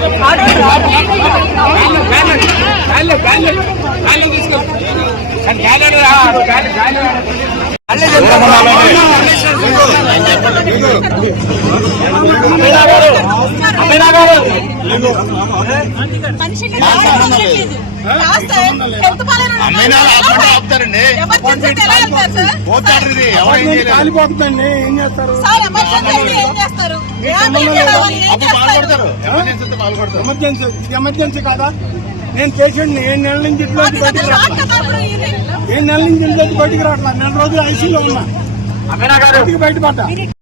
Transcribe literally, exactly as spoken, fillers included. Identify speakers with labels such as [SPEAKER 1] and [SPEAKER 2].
[SPEAKER 1] ఆపుతారండి కాలిపోతుందండి. ఏం చేస్తారు? Emergency emergency కాదా? నేను పేషెంట్ని ఏడు నెలల నుంచి ఇంట్లోంచి బయటికి రావట్లా ఏడు నెలల నుంచి ఇంట్లోంచి బయటికి రావట్లా నెల రోజులు ఐసీలో ఉన్నా బయటపడ్డా.